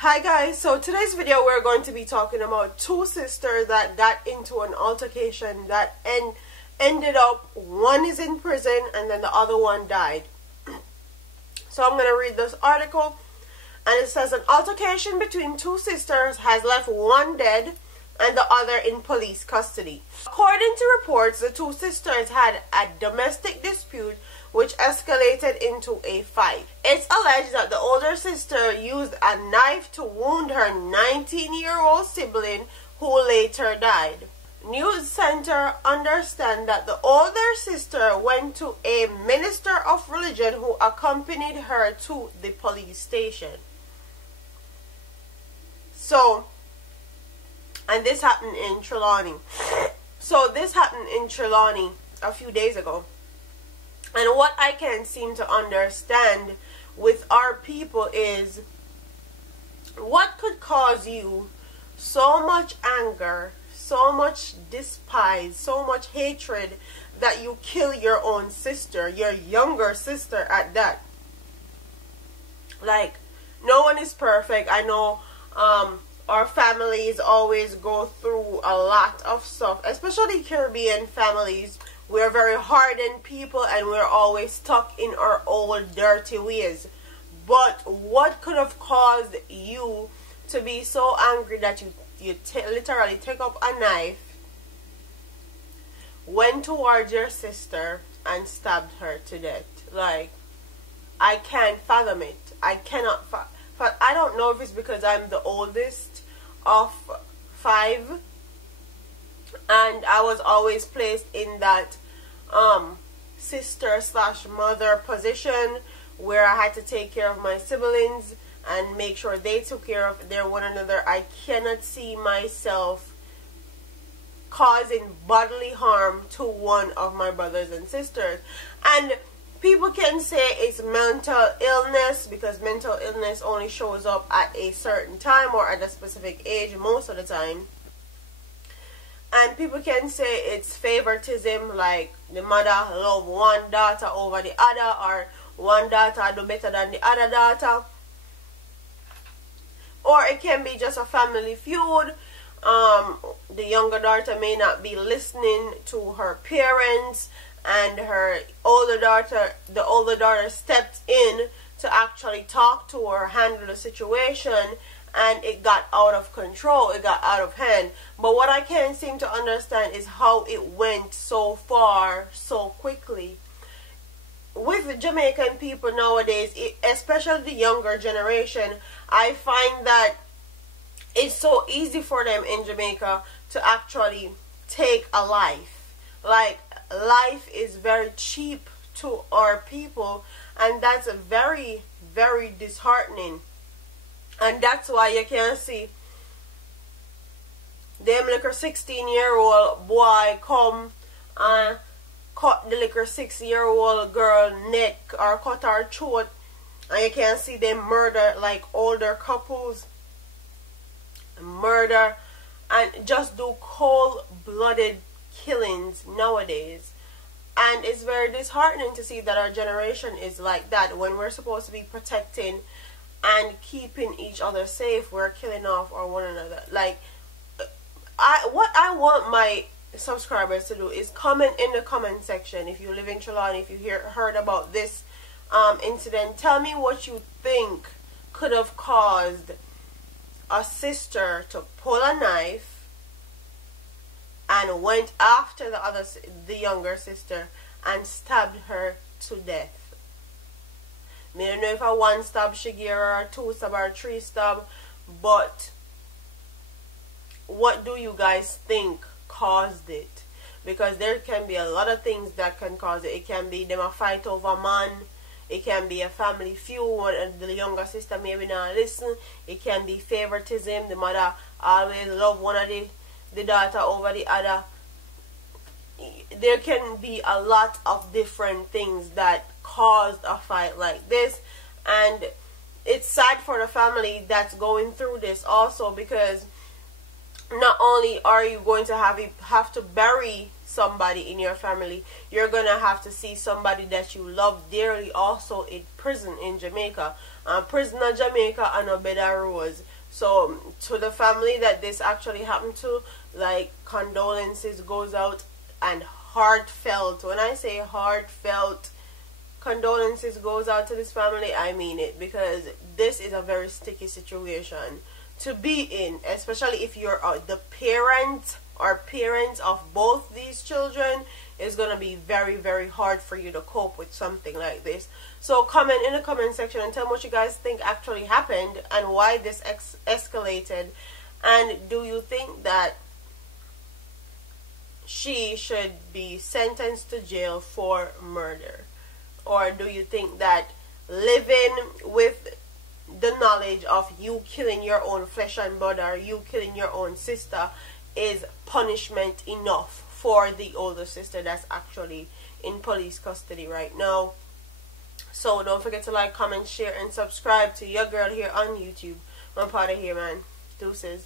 Hi guys, so today's video we're going to be talking about two sisters that got into an altercation that ended up, one is in prison and then the other one died. So I'm going to read this article, and it says an altercation between two sisters has left one dead and the other in police custody. According to reports, the two sisters had a domestic dispute which escalated into a fight. It's alleged that the older sister used a knife to wound her 19-year-old sibling who later died. News Center understand that the older sister went to a minister of religion who accompanied her to the police station. So, and this happened in Trelawney. So this happened in Trelawney a few days ago. And what I can seem to understand with our people is, what could cause you so much anger, so much despise, so much hatred that you kill your own sister, your younger sister at that? Like, no one is perfect. I know our families always go through a lot of stuff, especially Caribbean families. We're very hardened people and we're always stuck in our old dirty ways. But what could have caused you to be so angry that you literally take up a knife, went towards your sister and stabbed her to death? Like, I can't fathom it. I cannot I don't know if it's because I'm the oldest of 5 and I was always placed in that sister slash mother position where I had to take care of my siblings and make sure they took care of their one another. I cannot see myself causing bodily harm to one of my brothers and sisters. And people can say it's mental illness because mental illness only shows up at a certain time or at a specific age most of the time. And people can say it's favoritism, like the mother love one daughter over the other, or one daughter do better than the other daughter. Or it can be just a family feud. The younger daughter may not be listening to her parents, and her older daughter, the older daughter stepped in to actually talk to her, handle the situation, and it got out of control, it got out of hand. But what I can't seem to understand is how it went so far so quickly. With the Jamaican people nowadays, especially the younger generation, I find that it's so easy for them in Jamaica to actually take a life. Like, life is very cheap to our people, and that's very, very disheartening. And that's why you can see them little 16-year-old boy come and cut the little 6-year-old girl neck or cut her throat, and you can see them murder like older couples, murder and just do cold-blooded killings nowadays. And it's very disheartening to see that our generation is like that. When we're supposed to be protecting and keeping each other safe, we're killing off or one another. Like, what I want my subscribers to do is comment in the comment section if you live in Trelawney, if you heard about this incident. Tell me what you think could have caused a sister to pull a knife and went after the younger sister and stabbed her to death. I don't know if a 1 stab she gave her, or 2 stab, or 3 stab, but what do you guys think caused it? Because there can be a lot of things that can cause it. It can be them a fight over man. It can be a family feud and the younger sister maybe not listen. It can be favoritism. The mother always love one of the daughter over the other. There can be a lot of different things that caused a fight like this, and it's sad for the family that's going through this also, because not only are you going to have to bury somebody in your family, you're gonna have to see somebody that you love dearly also in prison in Jamaica. Prisoner Jamaica and Obeda Rose. So to the family that this actually happened to, like, condolences goes out, and heartfelt, when I say heartfelt condolences goes out to this family, I mean it, because this is a very sticky situation to be in, especially if you're the parent or parents of both these children. It's going to be very, very hard for you to cope with something like this. So comment in the comment section and tell me what you guys think actually happened and why this escalated. And do you think that she should be sentenced to jail for murder? Or do you think that living with the knowledge of you killing your own flesh and blood, or you killing your own sister, is punishment enough for the older sister that's actually in police custody right now? So don't forget to like, comment, share, and subscribe to your girl here on YouTube. I'm part of here, man. Deuces.